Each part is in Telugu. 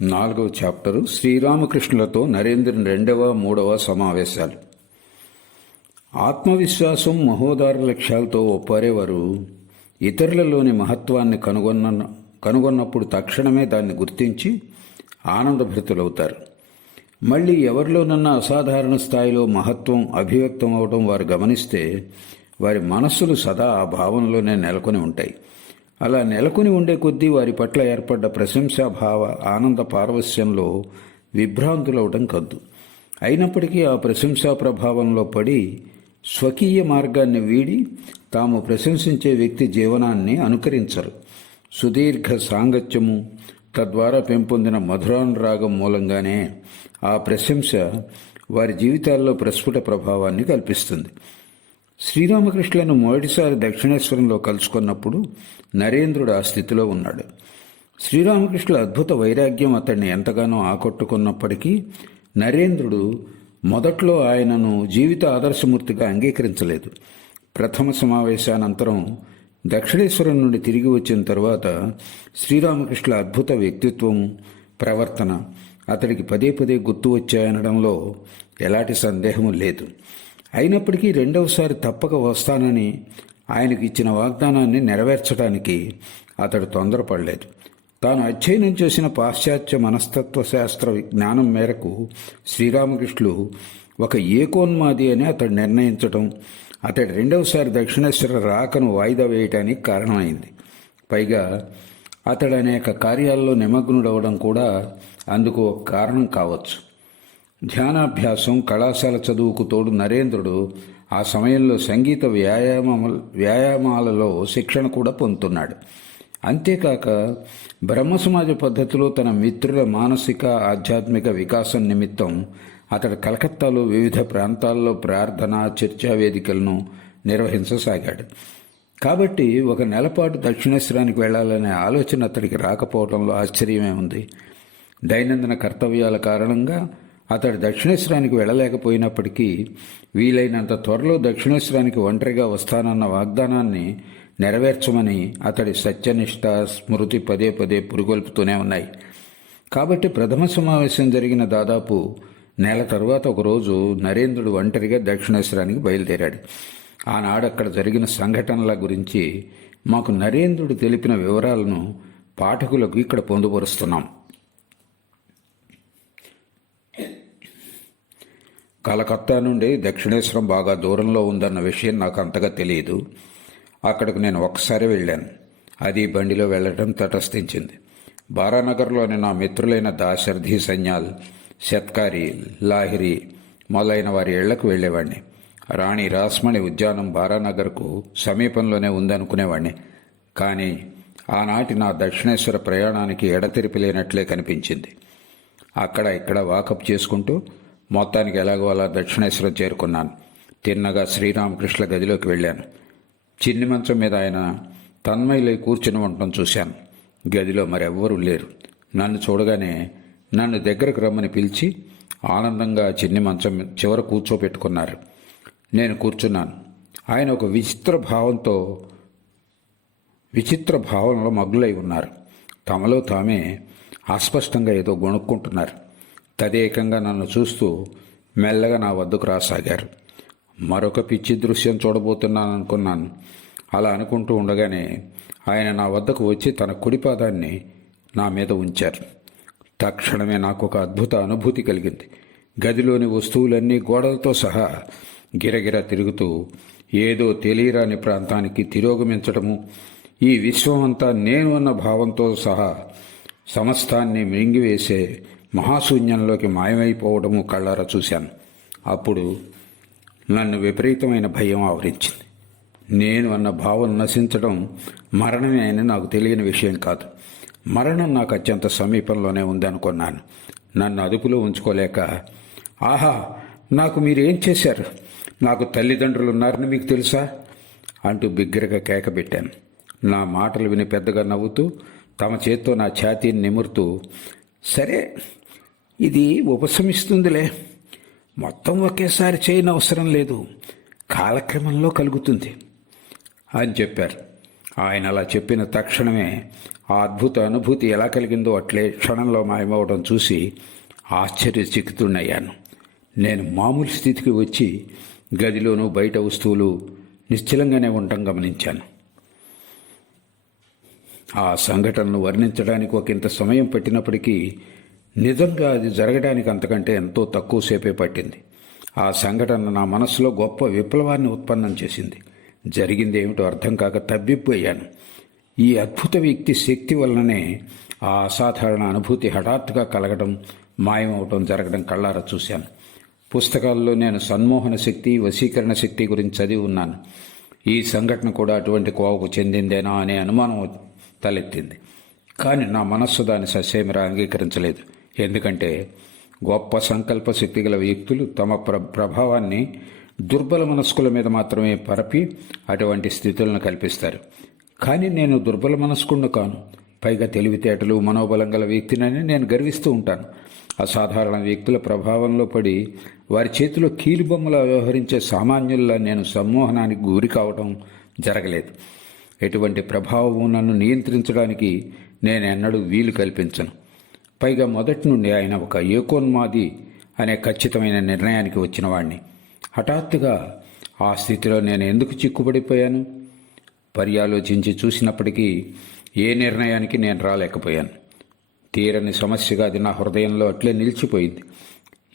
నాలుగవ చాప్టరు శ్రీరామకృష్ణులతో నరేంద్రుని రెండవ మూడవ సమావేశాలు. ఆత్మవిశ్వాసం మహోదార లక్ష్యాలతో ఒప్పారేవారు ఇతరులలోని మహత్వాన్ని కనుగొన్న కనుగొన్నప్పుడు తక్షణమే దాన్ని గుర్తించి ఆనందభరితులవుతారు. మళ్ళీ ఎవరిలోనన్నా అసాధారణ స్థాయిలో మహత్వం అభివ్యక్తం అవడం వారు గమనిస్తే వారి మనస్సులు సదా ఆ భావంలోనే నెలకొని ఉంటాయి. అలా నెలకొని ఉండే కొద్దీ వారి పట్ల ఏర్పడ్డ ప్రశంసాభావ ఆనంద పారవస్యంలో విభ్రాంతులవడం కద్దు. అయినప్పటికీ ఆ ప్రశంసా ప్రభావంలో పడి స్వకీయ మార్గాన్ని వీడి తాము ప్రశంసించే వ్యక్తి జీవనాన్ని అనుకరించరు. సుదీర్ఘ సాంగత్యము తద్వారా పెంపొందిన మధురానురాగం మూలంగానే ఆ ప్రశంస వారి జీవితాల్లో ప్రస్ఫుట ప్రభావాన్ని కల్పిస్తుంది. శ్రీరామకృష్ణులను మొదటిసారి దక్షిణేశ్వరంలో కలుసుకున్నప్పుడు నరేంద్రుడు ఆ స్థితిలో ఉన్నాడు. శ్రీరామకృష్ణుల అద్భుత వైరాగ్యం అతన్ని ఎంతగానో ఆకట్టుకున్నప్పటికీ నరేంద్రుడు మొదట్లో ఆయనను జీవిత ఆదర్శమూర్తిగా అంగీకరించలేదు. ప్రథమ సమావేశానంతరం దక్షిణేశ్వరం నుండి తిరిగి వచ్చిన తర్వాత శ్రీరామకృష్ణుల అద్భుత వ్యక్తిత్వం ప్రవర్తన అతడికి పదే పదే గుర్తు వచ్చాయనడంలో ఎలాంటి సందేహము లేదు. అయినప్పటికీ రెండవసారి తప్పక వస్తానని ఆయనకు ఇచ్చిన వాగ్దానాన్ని నెరవేర్చడానికి అతడు తొందరపడలేదు. తాను అధ్యయనం చేసిన పాశ్చాత్య మనస్తత్వ శాస్త్ర జ్ఞానం మేరకు శ్రీరామకృష్ణులు ఒక ఏకోన్మాది అని అతడు నిర్ణయించడం అతడు రెండవసారి దక్షిణేశ్వర రాకను వాయిదా వేయటానికి కారణమైంది. పైగా అతడు అనేక కార్యాల్లో నిమగ్నుడవడం కూడా అందుకు ఒక కారణం కావచ్చు. ధ్యానాభ్యాసం కళాశాల చదువుకు తోడు నరేంద్రుడు ఆ సమయంలో సంగీత వ్యాయామ వ్యాయామాలలో శిక్షణ కూడా పొందుతున్నాడు. అంతేకాక బ్రహ్మ సమాజ పద్ధతిలో తన మిత్రుల మానసిక ఆధ్యాత్మిక వికాసం నిమిత్తం అతడు కలకత్తాలో వివిధ ప్రాంతాల్లో ప్రార్థన చర్చా వేదికలను నిర్వహించసాగాడు. కాబట్టి ఒక నెలపాటు దక్షిణేశ్వరానికి వెళ్ళాలనే ఆలోచన అతడికి రాకపోవడంలో ఆశ్చర్యమే ఉంది. దైనందిన కర్తవ్యాల కారణంగా అతడు దక్షిణేశ్వరానికి వెళ్ళలేకపోయినప్పటికీ వీలైనంత త్వరలో దక్షిణేశ్వరానికి ఒంటరిగా వస్తానన్న వాగ్దానాన్ని నెరవేర్చమని అతడి సత్యనిష్ట స్మృతి పదే పదే పురుగొల్పుతూనే ఉన్నాయి. కాబట్టి ప్రథమ సమావేశం జరిగిన దాదాపు నెల తరువాత ఒకరోజు నరేంద్రుడు ఒంటరిగా దక్షిణేశ్వరానికి బయలుదేరాడు. ఆనాడు అక్కడ జరిగిన సంఘటనల గురించి మాకు నరేంద్రుడు తెలిపిన వివరాలను పాఠకులకు ఇక్కడ పొందుపరుస్తున్నాం. కలకత్తా నుండి దక్షిణేశ్వరం బాగా దూరంలో ఉందన్న విషయం నాకు అంతగా తెలియదు. అక్కడికి నేను ఒకసారి వెళ్ళాను. అది బండిలో వెళ్ళటం తటస్థించింది. బారానగర్లోని నా మిత్రులైన దాశరథి సన్యాల్ శత్కారి లాహిరి మొదలైన వారి ఇళ్ళకు వెళ్ళేవాడిని రాణి రాస్మణి ఉద్యానం బారానగర్కు సమీపంలోనే ఉందనుకునేవాడిని కానీ ఆనాటి నా దక్షిణేశ్వర ప్రయాణానికి ఎడతెరిపి లేనట్లే కనిపించింది. అక్కడ ఇక్కడ వాకప్ చేసుకుంటూ మొత్తానికి ఎలాగో అలా దక్షిణేశ్వరం చేరుకున్నాను. తిన్నగా శ్రీరామకృష్ణ గదిలోకి వెళ్ళాను. చిన్ని మంచం మీద ఆయన తన్మయిలై కూర్చుని ఉండటం చూశాను. గదిలో మరెవ్వరూ లేరు. నన్ను చూడగానే నన్ను దగ్గరకు రమ్మని పిలిచి ఆనందంగా చిన్ని మంచం చివర కూర్చోపెట్టుకున్నారు. నేను కూర్చున్నాను. ఆయన ఒక విచిత్ర భావంతో విచిత్ర భావనలో మగ్గులై ఉన్నారు. తమలో తామే అస్పష్టంగా ఏదో గొణుక్కుంటున్నారు. తదేకంగా నన్ను చూస్తూ మెల్లగా నా వద్దకు రాసాగారు. మరొక పిచ్చి దృశ్యం చూడబోతున్నాను అనుకున్నాను అలా అనుకుంటూ ఉండగానే ఆయన నా వద్దకు వచ్చి తన కుడిపాదాన్ని నా మీద ఉంచారు. తక్షణమే నాకు ఒక అద్భుత అనుభూతి కలిగింది. గదిలోని వస్తువులన్నీ గోడలతో సహా గిరగిర తిరుగుతూ ఏదో తెలియరాని ప్రాంతానికి తిరోగమించడము ఈ విశ్వమంతా నేను అన్న భావంతో సహా సమస్తాన్ని మింగివేసే మహాశూన్యంలోకి మాయమైపోవడము కళ్ళారా చూశాను. అప్పుడు నన్ను విపరీతమైన భయం ఆవరించింది. నేను అన్న భావం నశించడం మరణమే అని నాకు తెలియని విషయం కాదు. మరణం నాకు అత్యంత సమీపంలోనే ఉందనుకున్నాను నన్ను అదుపులో ఉంచుకోలేక ఆహా నాకు మీరేం చేశారు? నాకు తల్లిదండ్రులు ఉన్నారని మీకు తెలుసా? అంటూ బిగ్గరగా కేకబెట్టాను నా మాటలు విని పెద్దగా నవ్వుతూ తమ చేత్తో నా ఛాతీని నిమురుతూ సరే ఇది ఉపశమిస్తుందిలే. మొత్తం ఒకేసారి చేయని అవసరం లేదు. కాలక్రమంలో కలుగుతుంది అని చెప్పారు. ఆయన అలా చెప్పిన తక్షణమే ఆ అద్భుత అనుభూతి ఎలా కలిగిందో అట్లే క్షణంలో మాయమవడం చూసి ఆశ్చర్యచకితున్నయ్యాను నేను మామూలు స్థితికి వచ్చి గదిలోనూ బయట వస్తువులు నిశ్చలంగానే ఉండటం గమనించాను. ఆ సంఘటనను వర్ణించడానికి ఒక ఇంత సమయం పట్టినప్పటికీ నిజంగా అది జరగడానికి అంతకంటే ఎంతో తక్కువసేపే పట్టింది. ఆ సంఘటన నా మనసులో గొప్ప విప్లవాన్ని ఉత్పన్నం చేసింది. జరిగింది ఏమిటో అర్థం కాక తబ్బిపోయాను ఈ అద్భుత వ్యక్తి శక్తి వలననే ఆ అసాధారణ అనుభూతి హఠాత్తుగా కలగడం మాయమవటం జరగడం కళ్ళారా చూశాను. పుస్తకాల్లో నేను సన్మోహన శక్తి వశీకరణ శక్తి గురించి చదివి ఉన్నాను. ఈ సంఘటన కూడా అటువంటి కోవకు చెందిందేనా అనే అనుమానం తలెత్తింది. కానీ నా మనస్సు దాని ససేమిరా అంగీకరించలేదు. ఎందుకంటే గొప్ప సంకల్ప శక్తి గల వ్యక్తులు తమ ప్ర ప్రభావాన్ని దుర్బల మనస్కుల మీద మాత్రమే పరపి అటువంటి స్థితులను కల్పిస్తారు. కానీ నేను దుర్బల మనస్కుణ్ణి కాను. పైగా తెలివితేటలు మనోబలం గల వ్యక్తినని నేను గర్విస్తూ ఉంటాను. అసాధారణ వ్యక్తుల ప్రభావంలో పడి వారి చేతిలో కీలుబొమ్మలా వ్యవహరించే సామాన్యుల్లా నేను సమ్మోహనానికి గురి కావటం జరగలేదు. ఎటువంటి ప్రభావము నన్ను నియంత్రించడానికి నేను ఎన్నడూ వీలు కల్పించను. పైగా మొదటి నుండి ఆయన ఒక ఏకోన్మాది అనే ఖచ్చితమైన నిర్ణయానికి వచ్చినవాణ్ణి. హఠాత్తుగా ఆ స్థితిలో నేను ఎందుకు చిక్కుపడిపోయాను పర్యాలోచించి చూసినప్పటికీ ఏ నిర్ణయానికి నేను రాలేకపోయాను. తీరని సమస్యగా అది నా హృదయంలో అట్లే నిలిచిపోయింది.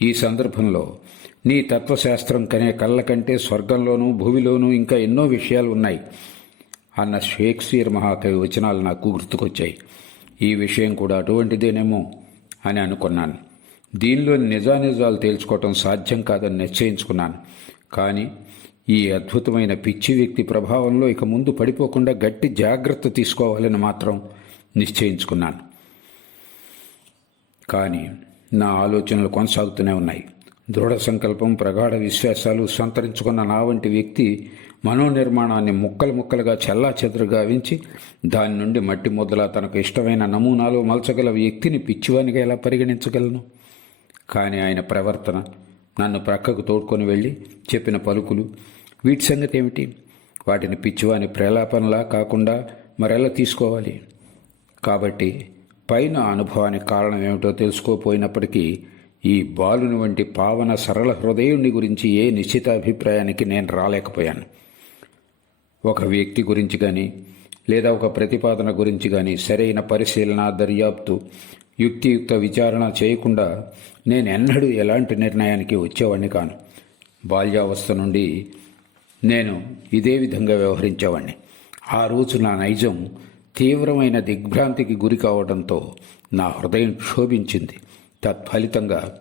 ఈ సందర్భంలో నీ తత్వశాస్త్రం కనే కళ్ళ కంటే స్వర్గంలోనూ భూమిలోనూ ఇంకా ఎన్నో విషయాలు ఉన్నాయి అన్న షేక్స్పియర్ మహాకవి వచనాలు నాకు గుర్తుకొచ్చాయి. ఈ విషయం కూడా అటువంటిదేనేమో అని అనుకున్నాను. దీనిలో నిజానిజాలు తేల్చుకోవటం సాధ్యం కాదని నిశ్చయించుకున్నాను. కానీ ఈ అద్భుతమైన పిచ్చి వ్యక్తి ప్రభావంలో ఇక ముందు పడిపోకుండా గట్టి జాగ్రత్త తీసుకోవాలని మాత్రం నిశ్చయించుకున్నాను. కానీ నా ఆలోచనలు కొనసాగుతూనే ఉన్నాయి. దృఢ సంకల్పం ప్రగాఢ విశ్వాసాలు సంతరించుకున్న నా వంటి వ్యక్తి మనోనిర్మాణాన్ని ముక్కలు ముక్కలుగా చెల్లా చెదురుగా వించి దాని నుండి మట్టి ముద్దలా తనకు ఇష్టమైన నమూనాలు మలచగల వ్యక్తిని పిచ్చివానిగా ఎలా పరిగణించగలను? కానీ ఆయన ప్రవర్తన నన్ను ప్రక్కకు తోడుకొని వెళ్ళి చెప్పిన పలుకులు వీటి సంగతి ఏమిటి? వాటిని పిచ్చివాని ప్రేలాపనలా కాకుండా మరెలా తీసుకోవాలి? కాబట్టి పైన అనుభవానికి కారణం ఏమిటో తెలుసుకోపోయినప్పటికీ ఈ బాలుని వంటి పావన సరళ హృదయుని గురించి ఏ నిశ్చిత అభిప్రాయానికి నేను రాలేకపోయాను. ఒక వ్యక్తి గురించి కానీ లేదా ఒక ప్రతిపాదన గురించి కానీ సరైన పరిశీలన దర్యాప్తు యుక్తియుక్త విచారణ చేయకుండా నేను ఎన్నడూ ఎలాంటి నిర్ణయానికి వచ్చేవాడిని కాను. బాల్యావస్థ నుండి నేను ఇదే విధంగా వ్యవహరించేవాడిని ఆ రోజు నా నైజం తీవ్రమైన దిగ్భ్రాంతికి గురి కావడంతో నా హృదయం క్షోభించింది. తత్ఫలితంగా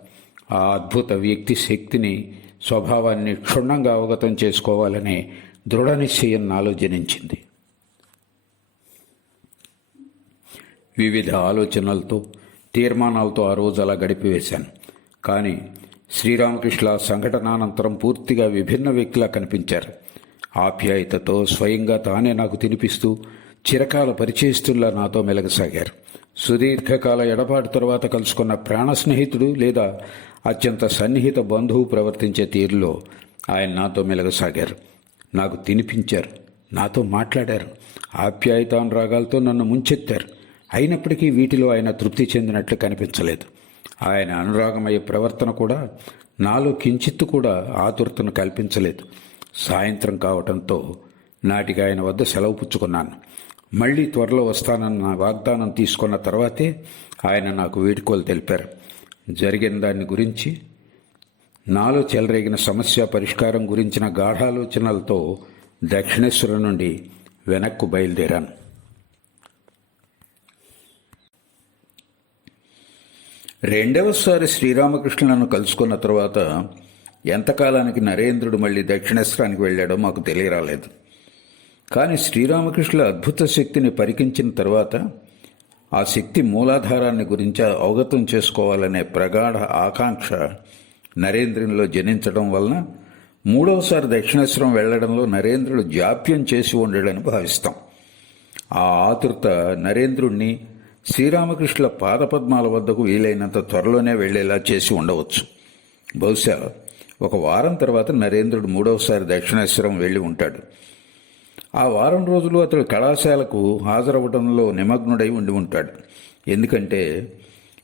ఆ అద్భుత వ్యక్తి శక్తిని స్వభావాన్ని క్షుణ్ణంగా అవగతం చేసుకోవాలనే దృఢ నిశ్చయం నాలో జనించింది. వివిధ ఆలోచనలతో తీర్మానాలతో ఆ రోజు అలా గడిపివేశాను. కానీ శ్రీరామకృష్ణ సంఘటనానంతరం పూర్తిగా విభిన్న వ్యక్తిలా కనిపించారు. ఆప్యాయతతో స్వయంగా తానే నాకు తినిపిస్తూ చిరకాల పరిచయస్తుల్లా నాతో మెలగసాగారు. సుదీర్ఘకాల ఎడపాటు తర్వాత కలుసుకున్న ప్రాణ స్నేహితుడు లేదా అత్యంత సన్నిహిత బంధువు ప్రవర్తించే తీరులో ఆయన నాతో మెలగసాగారు. నాకు తినిపించారు. నాతో మాట్లాడారు. ఆప్యాయతానురాగాలతో నన్ను ముంచెత్తారు. అయినప్పటికీ వీటిలో ఆయన తృప్తి చెందినట్లు కనిపించలేదు. ఆయన అనురాగమయ్యే ప్రవర్తన కూడా నాలో కించిత్తు కూడా ఆతురతను కల్పించలేదు. సాయంత్రం కావటంతో నాటికి ఆయన వద్ద సెలవు పుచ్చుకున్నాను. మళ్ళీ త్వరలో వస్తానన్న వాగ్దానం తీసుకున్న తర్వాతే ఆయన నాకు వేడుకోలు తెలిపారు. జరిగిన దాని గురించి నాలో చెలరేగిన సమస్య పరిష్కారం గురించిన గాఢాలోచనలతో దక్షిణేశ్వరం నుండి వెనక్కు బయలుదేరాను. రెండవసారి శ్రీరామకృష్ణులను కలుసుకున్న తర్వాత ఎంతకాలానికి నరేంద్రుడు మళ్ళీ దక్షిణేశ్వరానికి వెళ్ళాడో మాకు తెలియరాలేదు. కానీ శ్రీరామకృష్ణుల అద్భుత శక్తిని పరికించిన తర్వాత ఆ శక్తి మూలాధారాన్ని గురించి అవగతం చేసుకోవాలనే ప్రగాఢ ఆకాంక్ష నరేంద్రునిలో జనించడం వలన మూడవసారి దక్షిణేశ్వరం వెళ్ళడంలో నరేంద్రుడు జాప్యం చేసి ఉండడని భావిస్తాం. ఆ ఆతృత నరేంద్రుణ్ణి శ్రీరామకృష్ణుల పాదపద్మాల వద్దకు వీలైనంత త్వరలోనే వెళ్ళేలా చేసి ఉండవచ్చు. బహుశా ఒక వారం తర్వాత నరేంద్రుడు మూడవసారి దక్షిణేశ్వరం వెళ్ళి ఉంటాడు. ఆ వారం రోజులు అతడు కళాశాలకు హాజరవ్వడంలో నిమగ్నుడై ఉండి ఉంటాడు. ఎందుకంటే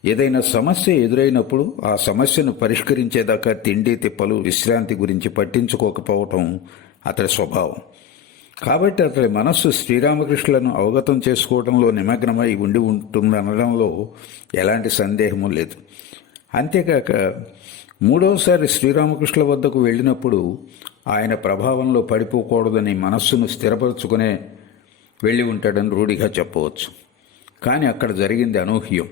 ఏదైనా సమస్య ఎదురైనప్పుడు ఆ సమస్యను పరిష్కరించేదాకా తిండి తిప్పలు విశ్రాంతి గురించి పట్టించుకోకపోవటం అతడి స్వభావం. కాబట్టి అతడి మనస్సు శ్రీరామకృష్ణులను అవగతం చేసుకోవడంలో నిమగ్నమై ఉండి ఉంటుందనడంలో ఎలాంటి సందేహము లేదు. అంతేకాక మూడవసారి శ్రీరామకృష్ణుల వద్దకు వెళ్ళినప్పుడు ఆయన ప్రభావంలో పడిపోకూడదని మనస్సును స్థిరపరచుకునే వెళ్ళి ఉంటాడని రూఢిగా చెప్పవచ్చు. కానీ అక్కడ జరిగింది అనూహ్యం.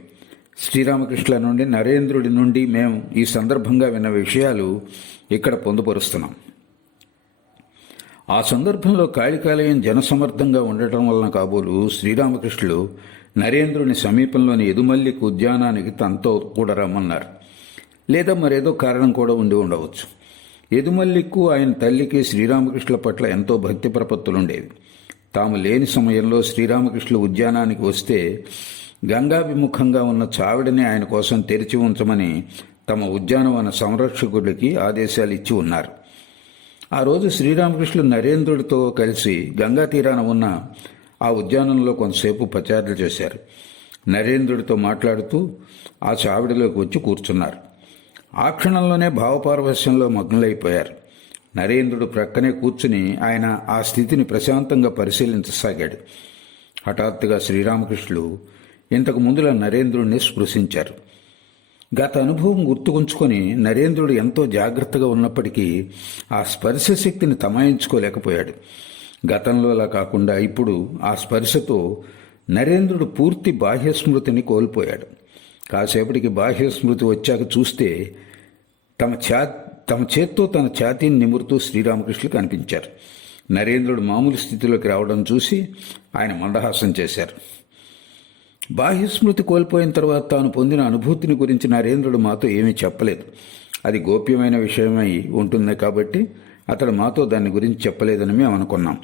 శ్రీరామకృష్ణుల నుండి నరేంద్రుడి నుండి మేము ఈ సందర్భంగా విన్న విషయాలు ఇక్కడ పొందుపరుస్తున్నాం. ఆ సందర్భంలో కాళికాలయం జనసమర్థంగా ఉండటం వలన కాబోలు శ్రీరామకృష్ణులు నరేంద్రుని సమీపంలోని ఎదుమల్లికి ఉద్యానానికి తనతో కూడా రమ్మన్నారు. లేదా మరేదో కారణం కూడా ఉండి ఉండవచ్చు. ఎదుమల్లికు ఆయన తల్లికి శ్రీరామకృష్ణుల పట్ల ఎంతో భక్తి ప్రపత్తులుండేవి తాము లేని సమయంలో శ్రీరామకృష్ణుల ఉద్యానానికి వస్తే గంగాభిముఖంగా ఉన్న చావిడిని ఆయన కోసం తెరిచి ఉంచమని తమ ఉద్యానవన సంరక్షకుడికి ఆదేశాలు ఇచ్చి ఉన్నారు. ఆ రోజు శ్రీరామకృష్ణులు నరేంద్రుడితో కలిసి గంగా తీరాన ఉన్న ఆ ఉద్యానంలో కొంతసేపు పచారులు చేశారు. నరేంద్రుడితో మాట్లాడుతూ ఆ చావిడిలోకి వచ్చి కూర్చున్నారు. ఆ క్షణంలోనే భావపారవశ్యంలో మగ్నులైపోయారు. నరేంద్రుడు ప్రక్కనే కూర్చుని ఆయన ఆ స్థితిని ప్రశాంతంగా పరిశీలించసాగాడు. హఠాత్తుగా శ్రీరామకృష్ణులు ఇంతకు ముందులా నరేంద్రుడిని స్పృశించారు. గత అనుభవం గుర్తుకుంచుకొని నరేంద్రుడు ఎంతో జాగ్రత్తగా ఉన్నప్పటికీ ఆ స్పర్శ శక్తిని తమాయించుకోలేకపోయాడు. గతంలోలా కాకుండా ఇప్పుడు ఆ స్పర్శతో నరేంద్రుడు పూర్తి బాహ్య స్మృతిని కోల్పోయాడు. కాసేపటికి బాహ్య స్మృతి వచ్చాక చూస్తే తమ ఛా తమ చేత్తో తన ఛాతీని నిమురుతూ శ్రీరామకృష్ణులు కనిపించారు. నరేంద్రుడు మామూలు స్థితిలోకి రావడం చూసి ఆయన మందహాసం చేశారు. బాహ్యస్మృతి కోల్పోయిన తర్వాత తాను పొందిన అనుభూతిని గురించి నరేంద్రుడు మాతో ఏమీ చెప్పలేదు. అది గోప్యమైన విషయమై ఉంటుంది కాబట్టి అతడు మాతో దాని గురించి చెప్పలేదని మేము అనుకున్నాం.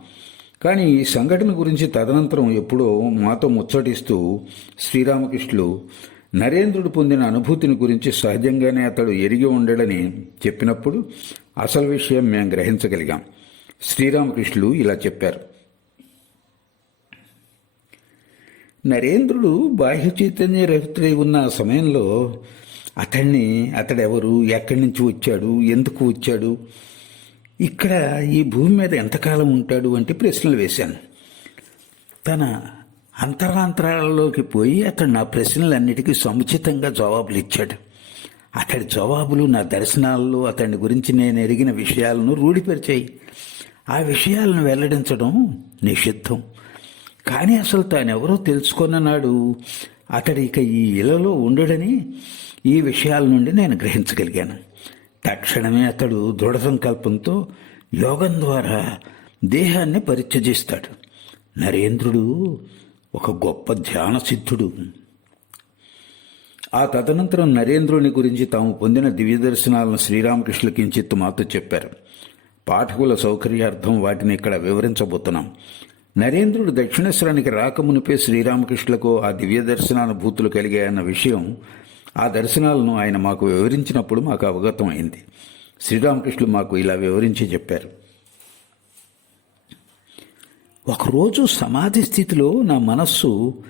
కానీ ఈ సంఘటన గురించి తదనంతరం ఎప్పుడో మాతో ముచ్చటిస్తూ శ్రీరామకృష్ణులు నరేంద్రుడు పొందిన అనుభూతిని గురించి సహజంగానే అతడు ఎరిగి ఉండడని చెప్పినప్పుడు అసలు విషయం మేము గ్రహించగలిగాం. శ్రీరామకృష్ణులు ఇలా చెప్పారు. నరేంద్రుడు బాహ్య చైతన్య రహితుడై ఉన్న ఆ సమయంలో అతన్ని అతడెవరు ఎక్కడి నుంచి వచ్చాడు ఎందుకు వచ్చాడు ఇక్కడ ఈ భూమి మీద ఎంతకాలం ఉంటాడు అంటే ప్రశ్నలు వేశాను. తన అంతరాంతరాలలోకి పోయి అతడు నా ప్రశ్నలన్నిటికీ సముచితంగా జవాబులు ఇచ్చాడు. అతడి జవాబులు నా దర్శనాల్లో అతని గురించి నేను ఎరిగిన విషయాలను రూఢిపరిచాయి. ఆ విషయాలను వెల్లడించడం నిషిద్ధం. కానీ అసలు తానెవరో తెలుసుకున్న నాడు అతడి ఇక ఈ ఇలలో ఉండడని ఈ విషయాల నుండి నేను గ్రహించగలిగాను. తక్షణమే అతడు దృఢ సంకల్పంతో యోగం ద్వారా దేహాన్ని పరిత్యజిస్తాడు. నరేంద్రుడు ఒక గొప్ప ధ్యాన సిద్ధుడు. ఆ తదనంతరం నరేంద్రుని గురించి తాము పొందిన దివ్య దర్శనాలను శ్రీరామకృష్ణుల కించిత్తు మాతో చెప్పారు. పాఠకుల సౌకర్యార్థం వాటిని ఇక్కడ వివరించబోతున్నాం. నరేంద్రుడు దక్షిణేశ్వరానికి రాకమునిపే శ్రీరామకృష్ణులకు ఆ దివ్య దర్శనానుభూతులు కలిగాయన్న విషయం ఆ దర్శనాలను ఆయన మాకు వివరించినప్పుడు మాకు అవగతం అయింది శ్రీరామకృష్ణులు మాకు ఇలా వివరించి చెప్పారు. ఒకరోజు సమాధి స్థితిలో నా మనస్సు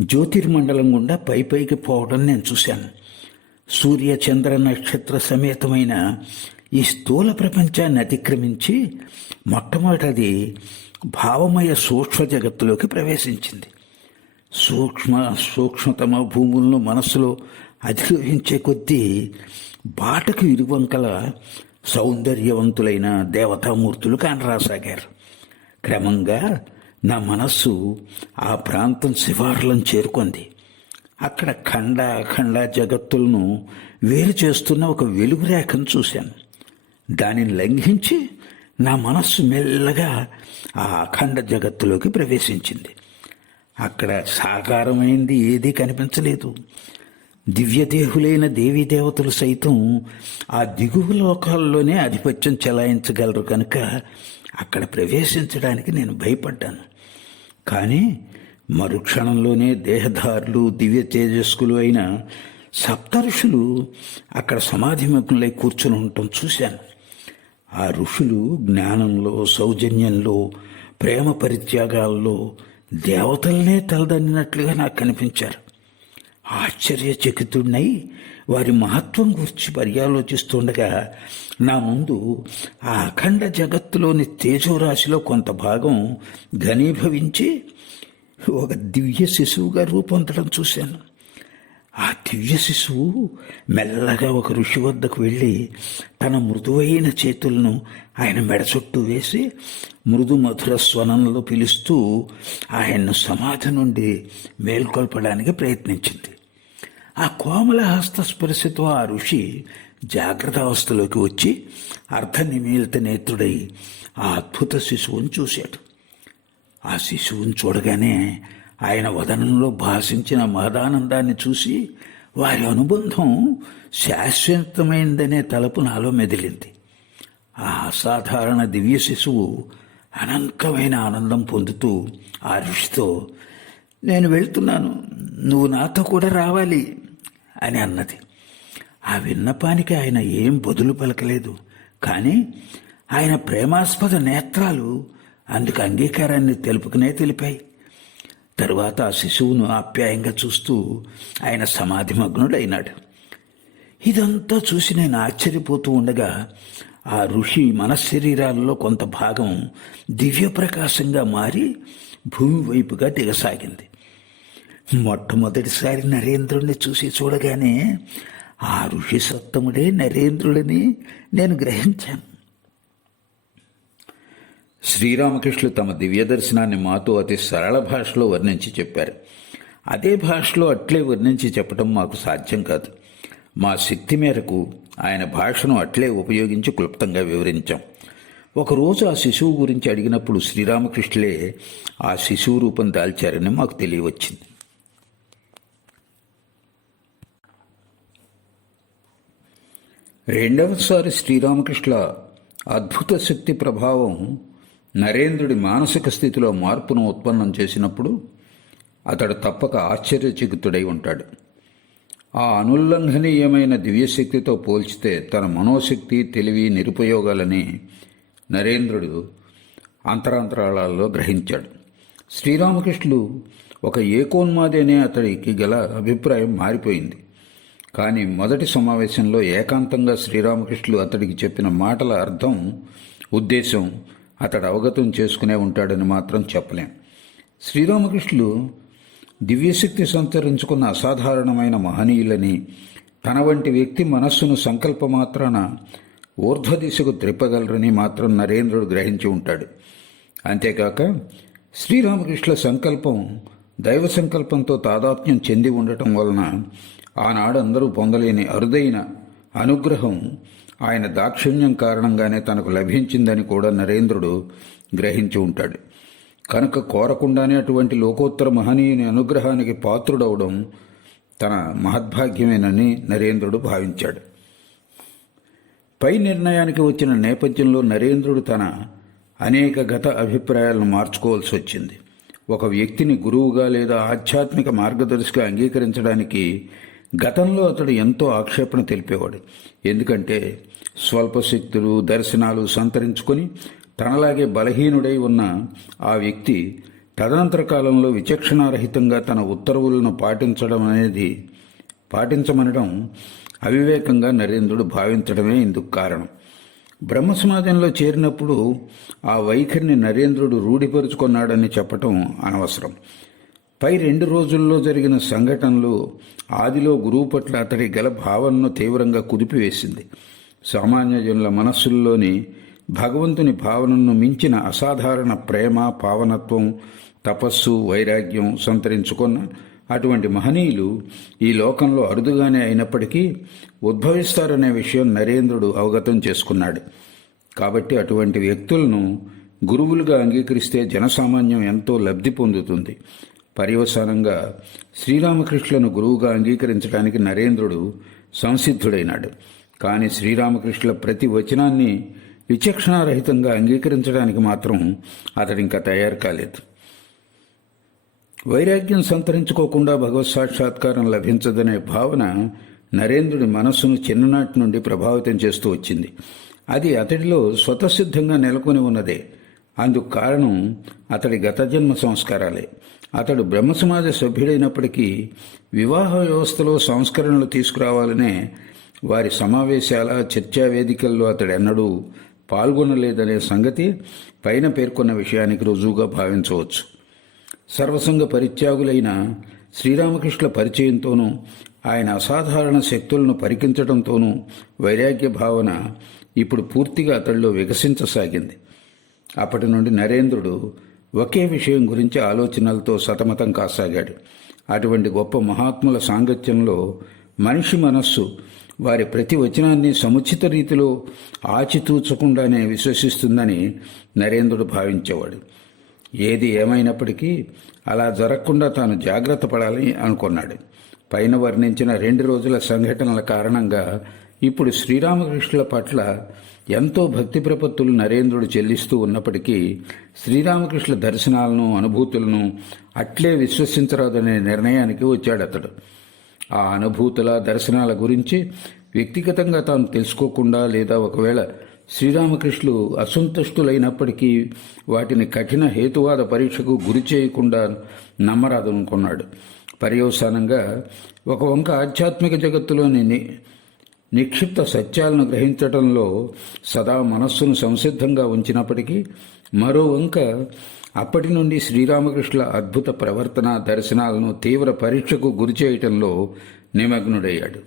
జ్యోతిర్మండలం గుండా పై పైకి పోవడం నేను చూశాను. సూర్య చంద్ర నక్షత్ర సమేతమైన ఈ స్థూల ప్రపంచాన్ని అతిక్రమించి మొట్టమొదటిది భావమయ సూక్ష్మ జగత్తులోకి ప్రవేశించింది. సూక్ష్మ సూక్ష్మతమ భూములను మనస్సులో అధిరోహించే కొద్దీ బాటకు ఇరువంకల సౌందర్యవంతులైన దేవతామూర్తులు కానరాసాగారు. క్రమంగా నా మనస్సు ఆ ప్రాంతం శివార్లను చేరుకుంది. అక్కడ ఖండ ఖండ జగత్తులను వేరు చేస్తున్న ఒక వెలుగు రేఖను చూశాను. దానిని లంఘించి నా మనస్సు మెల్లగా ఆ అఖండ జగత్తులోకి ప్రవేశించింది. అక్కడ సాకారమైంది ఏదీ కనిపించలేదు. దివ్యదేహులైన దేవీ దేవతలు సైతం ఆ దిగువ లోకాల్లోనే ఆధిపత్యం చెలాయించగలరు కనుక అక్కడ ప్రవేశించడానికి నేను భయపడ్డాను. కానీ మరుక్షణంలోనే దేహదారులు దివ్య తేజస్కులు అయిన సప్తరుషులు అక్కడ సమాధిముఖులై కూర్చుని ఉండటం చూశాను. ఆ ఋషులు జ్ఞానంలో సౌజన్యంలో ప్రేమ పరిత్యాగాల్లో దేవతలనే తలదన్నినట్లుగా నాకు కనిపించారు. ఆశ్చర్యచకితుడినై వారి మహత్వం గురించి పర్యాలోచిస్తుండగా నా ముందు ఆ అఖండ జగత్తులోని తేజోరాశిలో కొంత భాగం ఘనీభవించి ఒక దివ్య శిశువుగా రూపొందడం చూశాను. ఆ దివ్య శిశువు మెల్లగా ఒక ఋషి వద్దకు వెళ్ళి తన మృదువైన చేతులను ఆయన మెడ చుట్టూ వేసి మృదు మధుర స్వనంలో పిలుస్తూ ఆయన్ను సమాధి నుండి మేల్కొల్పడానికి ప్రయత్నించింది. ఆ కోమల హస్తస్పర్శతో ఆ ఋషి జాగ్రత్త అవస్థలోకి వచ్చి అర్ధ నిమీలిత నేత్రుడై ఆ అద్భుత శిశువుని చూశాడు. ఆ శిశువుని చూడగానే ఆయన వదనంలో భాషించిన మహదానందాన్ని చూసి వారి అనుబంధం శాశ్వతమైందనే తలపు నాలో మెదిలింది. ఆ అసాధారణ దివ్య శిశువు అనంతమైన ఆనందం పొందుతూ ఆ ఋషితో నేను వెళ్తున్నాను. నువ్వు నాతో కూడా రావాలి అని అన్నది. ఆ విన్నపానికి ఆయన ఏం బదులు పలకలేదు. కానీ ఆయన ప్రేమాస్పద నేత్రాలు అందుకు అంగీకారాన్ని తెలుపుకునే తెలిపాయి. తరువాత ఆ శిశువును ఆప్యాయంగా చూస్తూ ఆయన సమాధిమగ్నుడైనాడు ఇదంతా చూసి నేను ఆశ్చర్యపోతూ ఉండగా ఆ ఋషి మనశరీరాల్లో కొంత భాగం దివ్యప్రకాశంగా మారి భూమి వైపుగా దిగసాగింది. మొట్టమొదటిసారి నరేంద్రుడిని చూసి చూడగానే ఆ ఋషి సత్తముడే నరేంద్రుడిని నేను గ్రహించాను. శ్రీరామకృష్ణులు తమ దివ్య దర్శనాన్ని మాతో అతి సరళ భాషలో వర్ణించి చెప్పారు. అదే భాషలో అట్లే వర్ణించి చెప్పడం మాకు సాధ్యం కాదు. మా శక్తి మేరకు ఆయన భాషను అట్లే ఉపయోగించి క్లుప్తంగా వివరించాం. ఒకరోజు ఆ శిశువు గురించి అడిగినప్పుడు శ్రీరామకృష్ణులే ఆ శిశువు రూపం దాల్చారని మాకు తెలియవచ్చింది. రెండవసారి శ్రీరామకృష్ణ అద్భుత శక్తి ప్రభావం నరేంద్రుడి మానసిక స్థితిలో మార్పును ఉత్పన్నం చేసినప్పుడు అతడు తప్పక ఆశ్చర్యచకితుడై ఉంటాడు. ఆ అనుల్లంఘనీయమైన దివ్యశక్తితో పోల్చితే తన మనోశక్తి తెలివి నిరుపయోగాలని నరేంద్రుడు అంతరాంతరాళాల్లో గ్రహించాడు. శ్రీరామకృష్ణులు ఒక ఏకోన్మాదేనే అతడికి గల అభిప్రాయం మారిపోయింది. కానీ మొదటి సమావేశంలో ఏకాంతంగా శ్రీరామకృష్ణులు అతడికి చెప్పిన మాటల అర్థం ఉద్దేశం అతడు అవగతం చేసుకునే ఉంటాడని మాత్రం చెప్పలేం. శ్రీరామకృష్ణులు దివ్యశక్తి సంతరించుకున్న అసాధారణమైన మహనీయులని తన వంటి వ్యక్తి మనస్సును సంకల్పమాత్రాన ఊర్ధ్వ దిశకు త్రిప్పగలరని మాత్రం నరేంద్రుడు గ్రహించి ఉంటాడు. అంతేకాక శ్రీరామకృష్ణ సంకల్పం దైవ సంకల్పంతో తాదాత్మ్యం చెంది ఉండటం వలన ఆనాడు అందరూ పొందలేని అరుదైన అనుగ్రహం ఆయన దాక్షిణ్యం కారణంగానే తనకు లభించిందని కూడా నరేంద్రుడు గ్రహించి ఉంటాడు. కనుక కోరకుండానే అటువంటి లోకోత్తర మహనీయుని అనుగ్రహానికి పాత్రుడవడం తన మహద్భాగ్యమేనని నరేంద్రుడు భావించాడు. పై నిర్ణయానికి వచ్చిన నేపథ్యంలో నరేంద్రుడు తన అనేక గత అభిప్రాయాలను మార్చుకోవాల్సి వచ్చింది. ఒక వ్యక్తిని గురువుగా లేదా ఆధ్యాత్మిక మార్గదర్శిగా అంగీకరించడానికి గతంలో అతడు ఎంతో ఆక్షేపణ తెలిపేవాడు. ఎందుకంటే స్వల్ప శక్తులు దర్శనాలు సంతరించుకొని తనలాగే బలహీనుడై ఉన్న ఆ వ్యక్తి తదనంతర కాలంలో విచక్షణారహితంగా తన ఉత్తర్వులను పాటించడం అనేది పాటించమనడం అవివేకంగా నరేంద్రుడు భావించడమే ఇందుకు కారణం. బ్రహ్మ సమాజంలో చేరినప్పుడు ఆ వైఖరిని నరేంద్రుడు రూఢిపరుచుకున్నాడని చెప్పటం అనవసరం. పై రెండు రోజుల్లో జరిగిన సంఘటనలు ఆదిలో గురువు పట్ల అతడి గల భావనను తీవ్రంగా కుదిపివేసింది. సామాన్య జనుల మనస్సుల్లోని భగవంతుని భావనను మించిన అసాధారణ ప్రేమ పావనత్వం తపస్సు వైరాగ్యం సంతరించుకున్న అటువంటి మహనీయులు ఈ లోకంలో అరుదుగానే అయినప్పటికీ ఉద్భవిస్తారనే విషయం నరేంద్రుడు అవగతం చేసుకున్నాడు. కాబట్టి అటువంటి వ్యక్తులను గురువులుగా అంగీకరిస్తే జనసామాన్యం ఎంతో లబ్ధి పొందుతుంది. పర్యవసానంగా శ్రీరామకృష్ణులను గురువుగా అంగీకరించడానికి నరేంద్రుడు సంసిద్ధుడైనాడు. కానీ శ్రీరామకృష్ణుల ప్రతి వచనాన్ని విచక్షణారహితంగా అంగీకరించడానికి మాత్రం అతడింకా తయారు కాలేదు. వైరాగ్యం సంతరించుకోకుండా భగవత్ సాక్షాత్కారం లభించదనే భావన నరేంద్రుడి మనస్సును చిన్ననాటి నుండి ప్రభావితం చేస్తూ వచ్చింది. అది అతడిలో స్వతసిద్ధంగా నెలకొని ఉన్నదే. అందుకు కారణం అతడి గత జన్మ సంస్కారాలే. అతడు బ్రహ్మ సమాజ సభ్యుడైనప్పటికీ వివాహ వ్యవస్థలో సంస్కరణలు తీసుకురావాలనే వారి సమావేశాల చర్చా వేదికల్లో అతడు ఎన్నడూ పాల్గొనలేదనే సంగతి పైన పేర్కొన్న విషయానికి రుజువుగా భావించవచ్చు. సర్వసంగ పరిత్యాగులైన శ్రీరామకృష్ణుల పరిచయంతోనూ ఆయన అసాధారణ శక్తులను పరికించడంతోనూ వైరాగ్య భావన ఇప్పుడు పూర్తిగా అతడిలో వికసించసాగింది. అప్పటి నుండి నరేంద్రుడు ఒకే విషయం గురించి ఆలోచనలతో సతమతం కాసాగాడు. అటువంటి గొప్ప మహాత్ముల సాంగత్యంలో మనిషి మనస్సు వారి ప్రతి వచనాన్ని సముచిత రీతిలో ఆచితూచకుండానే విశ్వసిస్తుందని నరేంద్రుడు భావించేవాడు. ఏది ఏమైనప్పటికీ అలా జరగకుండా తాను జాగ్రత్త పడాలని అనుకున్నాడు. పైన వర్ణించిన రెండు రోజుల సంఘటనల కారణంగా ఇప్పుడు శ్రీరామకృష్ణుల పట్ల ఎంతో భక్తి ప్రపత్తులు నరేంద్రుడు చెల్లిస్తూ ఉన్నప్పటికీ శ్రీరామకృష్ణుల దర్శనాలను అనుభూతులను అట్లే విశ్వసించరాదనే నిర్ణయానికి వచ్చాడు అతడు ఆ అనుభూతుల దర్శనాల గురించి వ్యక్తిగతంగా తాను తెలుసుకోకుండా లేదా ఒకవేళ శ్రీరామకృష్ణులు అసంతుష్టులైనప్పటికీ వాటిని కఠిన హేతువాద పరీక్షకు గురి చేయకుండా నమ్మరాదనుకున్నాడు. పర్యవసానంగా ఒక వంక ఆధ్యాత్మిక జగత్తులోని నిక్షిప్త సత్యాలను గ్రహించటంలో సదా మనస్సును సంసిద్ధంగా ఉంచినప్పటికీ మరో వంక అప్పటి నుండి శ్రీరామకృష్ణుల అద్భుత ప్రవర్తన దర్శనాలను తీవ్ర పరీక్షకు గురి చేయటంలో నిమగ్నుడయ్యాడు.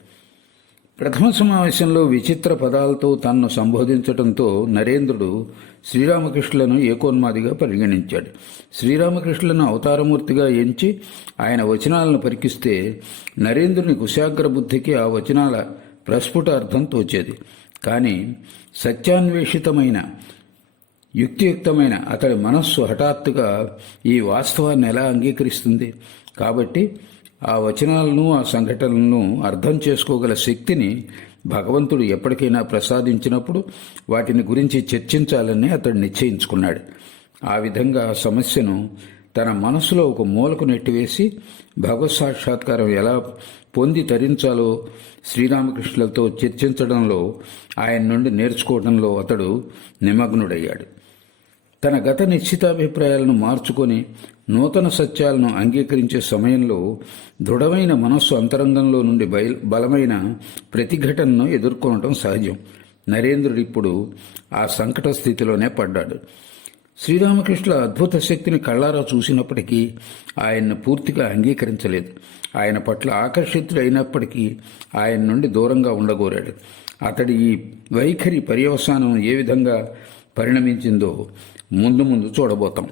ప్రథమ సమావేశంలో విచిత్ర పదాలతో తన్ను సంబోధించటంతో నరేంద్రుడు శ్రీరామకృష్ణులను ఏకోన్మాదిగా పరిగణించాడు. శ్రీరామకృష్ణులను అవతారమూర్తిగా ఎంచి ఆయన వచనాలను పరికిస్తే నరేంద్రుని కుశాగ్ర బుద్ధికి ఆ వచనాల ప్రస్ఫుట అర్థం తోచేది. కానీ సత్యాన్వేషితమైన యుక్తియుక్తమైన అతడి మనస్సు హఠాత్తుగా ఈ వాస్తవాన్ని ఎలా అంగీకరిస్తుంది? కాబట్టి ఆ వచనాలను ఆ సంఘటనలను అర్థం చేసుకోగల శక్తిని భగవంతుడు ఎప్పటికైనా ప్రసాదించినప్పుడు వాటిని గురించి చర్చించాలని అతడు నిశ్చయించుకున్నాడు. ఆ విధంగా సమస్యను తన మనసులో ఒక మూలకు నెట్టివేసి భగవత్ సాక్షాత్కారం ఎలా పొంది తరించాలో శ్రీరామకృష్ణులతో చర్చించడంలో ఆయన నుండి నేర్చుకోవడంలో అతడు నిమగ్నుడయ్యాడు. తన గత నిశ్చితాభిప్రాయాలను మార్చుకొని నూతన సత్యాలను అంగీకరించే సమయంలో దృఢమైన మనస్సు అంతరంగంలో నుండి బయలు బలమైన ప్రతిఘటనను ఎదుర్కోవటం సహజం నరేంద్రుడు ఇప్పుడు ఆ సంకట స్థితిలోనే పడ్డాడు. శ్రీరామకృష్ణుల అద్భుత శక్తిని కళ్ళారా చూసినప్పటికీ ఆయన్ను పూర్తిగా అంగీకరించలేదు. ఆయన పట్ల ఆకర్షితుడైనప్పటికీ ఆయన నుండి దూరంగా ఉండగోరాడు. అతడి ఈ వైఖరి పర్యవసానం ఏ విధంగా పరిణమించిందో ముందు ముందు చూడబోతాం.